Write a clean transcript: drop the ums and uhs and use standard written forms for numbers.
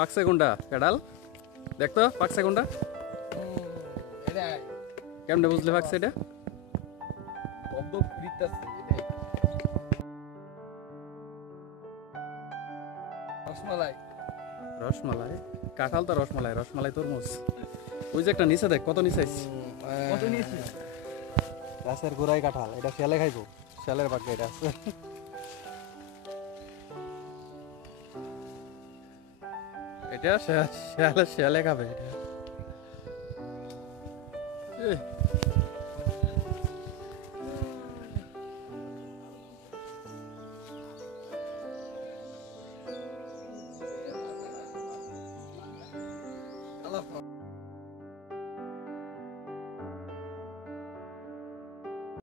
পাকছে কোনটা পেডাল দেখতো পাকছে কোনটা কেমনে বুঝলে পাকছে এটা রসমালাই রসমালাই কাঁঠাল তো রসমালাই রসমালাই তরমুজ ওই যে একটা নিচে দেখ কত নিচে কত নিয়েছি গাছের গোড়ায় কাঁঠাল এটা শিয়ালে খাইবো শিয়ালের ভাগ্যে এটা আছে এটা শিয়ালে শিয়ালে খাবে এটা আল্লাহ